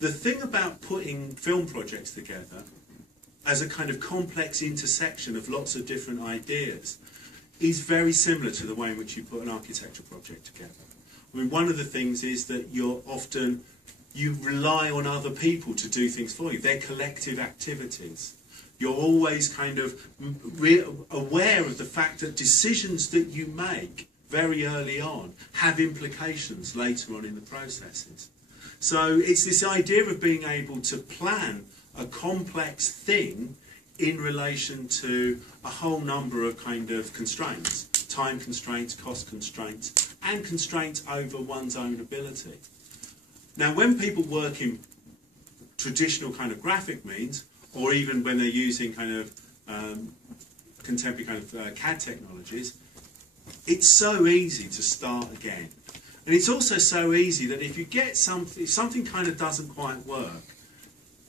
the thing about putting film projects together as a kind of complex intersection of lots of different ideas is very similar to the way in which you put an architecture project together. I mean, one of the things is that you rely on other people to do things for you. They're collective activities. You're always kind of aware of the fact that decisions that you make very early on have implications later on in the processes. So it's this idea of being able to plan a complex thing in relation to a whole number of kind of constraints, time constraints, cost constraints, and constraints over one's own ability. Now, when people work in traditional kind of graphic means, or even when they're using kind of contemporary kind of CAD technologies, it's so easy to start again. And it's also so easy that if you get something, if something kind of doesn't quite work,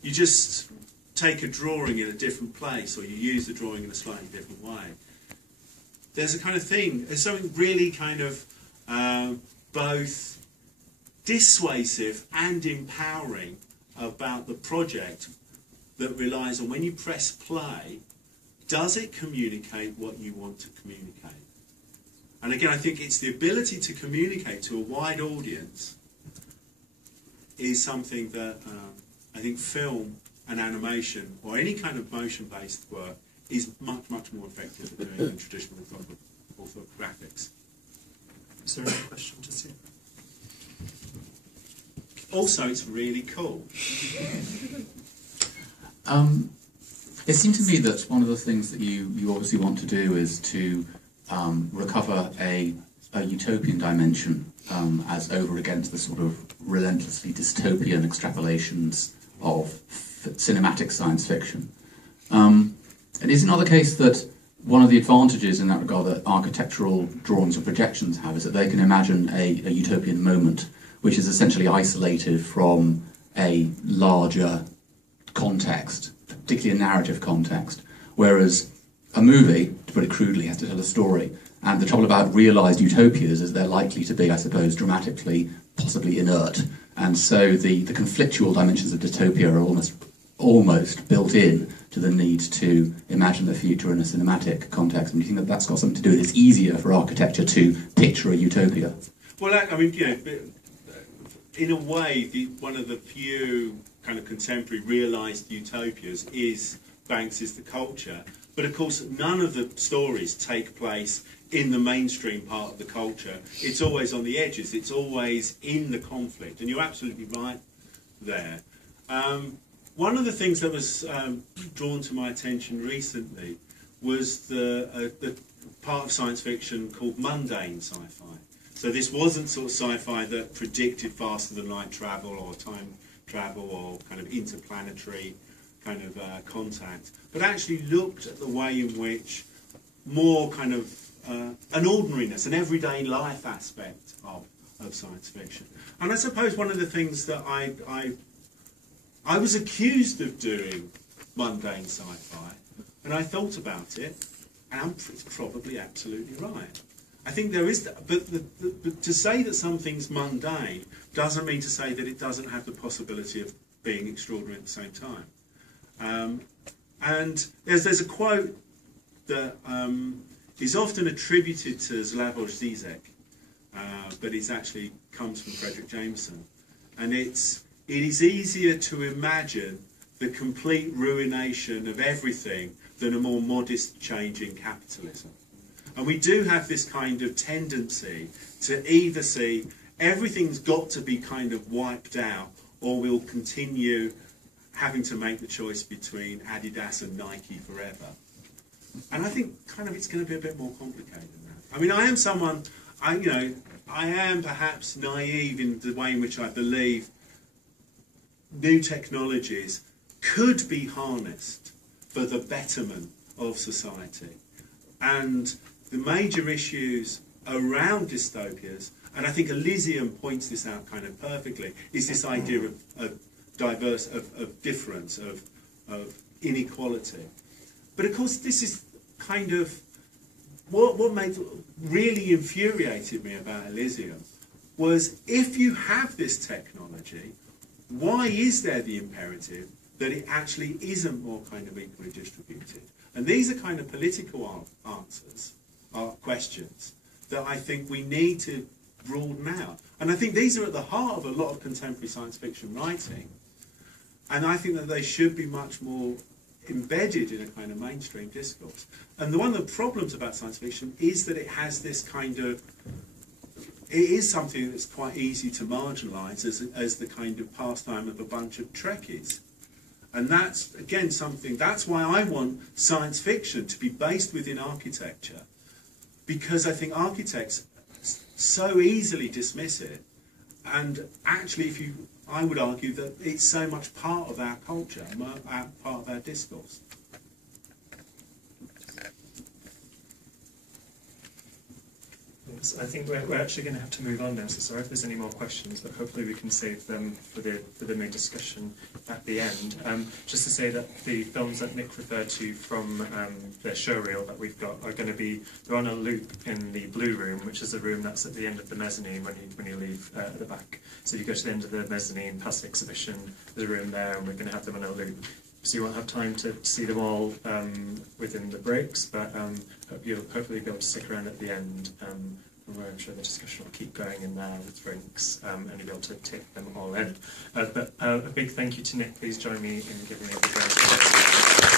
you just take a drawing in a different place, or you use the drawing in a slightly different way. There's a kind of thing, there's something really kind of both dissuasive and empowering about the project that relies on when you press play, does it communicate what you want to communicate? And again, I think it's the ability to communicate to a wide audience is something that I think film and animation, or any kind of motion-based work, is much, much more effective at doing than traditional orthographics. Is there any question to see? Also, it's really cool. It seemed to me that one of the things that you obviously want to do is to recover a utopian dimension as over against the sort of relentlessly dystopian extrapolations of cinematic science fiction. And is it not the case that one of the advantages in that regard that architectural drawings or projections have is that they can imagine a utopian moment which is essentially isolated from a larger context, particularly a narrative context, whereas a movie, to put it crudely, has to tell a story. And the trouble about realised utopias is they're likely to be, I suppose, dramatically, possibly inert. And so the conflictual dimensions of dystopia are almost built in to the need to imagine the future in a cinematic context. And do you think that that's got something to do with it? It's easier for architecture to picture a utopia? Well, I mean, you know, in a way, one of the few kind of contemporary realised utopias is Banks's The Culture. But of course, none of the stories take place in the mainstream part of the culture. It's always on the edges. It's always in the conflict. And you're absolutely right there. One of the things that was drawn to my attention recently was the part of science fiction called mundane sci-fi. So this wasn't sort of sci-fi that predicted faster than light travel or time travel or kind of interplanetary kind of contact, but actually looked at the way in which more kind of an ordinariness, an everyday life aspect of science fiction. And I suppose one of the things that I was accused of doing mundane sci-fi, and I thought about it, and it's probably absolutely right. I think there is, but to say that something's mundane doesn't mean to say that it doesn't have the possibility of being extraordinary at the same time. And there's a quote that is often attributed to Slavoj Zizek, but it actually comes from Frederick Jameson. And it is easier to imagine the complete ruination of everything than a more modest change in capitalism. And we do have this kind of tendency to either see everything's got to be kind of wiped out, or we'll continue having to make the choice between Adidas and Nike forever. And I think kind of it's going to be a bit more complicated than that. I mean, I am someone, I am perhaps naive in the way in which I believe new technologies could be harnessed for the betterment of society. And the major issues around dystopias, and I think Elysium points this out kind of perfectly, is this idea of difference, of inequality. But of course, this is kind of what really infuriated me about Elysium was if you have this technology, why is there the imperative that it actually isn't more kind of equally distributed? And these are kind of political answers, questions, that I think we need to broaden out. And I think these are at the heart of a lot of contemporary science fiction writing. And I think that they should be much more embedded in a kind of mainstream discourse. And one of the problems about science fiction is that it has this kind of, it is something that's quite easy to marginalise as the kind of pastime of a bunch of Trekkies. And that's, again, something, that's why I want science fiction to be based within architecture, because I think architects so easily dismiss it. And actually, I would argue that it's so much part of our culture, part of our discourse. I think we're actually going to have to move on now, so sorry if there's any more questions, but hopefully we can save them for the main discussion at the end. Just to say that the films that Nick referred to from the showreel that we've got are going to be, they're on a loop in the Blue Room, which is the room that's at the end of the mezzanine when you leave at the back. So if you go to the end of the mezzanine past the exhibition, there's a room there, and we're going to have them on a loop. So you won't have time to see them all within the breaks, but you'll hopefully be able to stick around at the end, where I'm sure the discussion will keep going in there with drinks, and you'll be able to take them all in. But a big thank you to Nick. Please join me in giving me a big round of applause.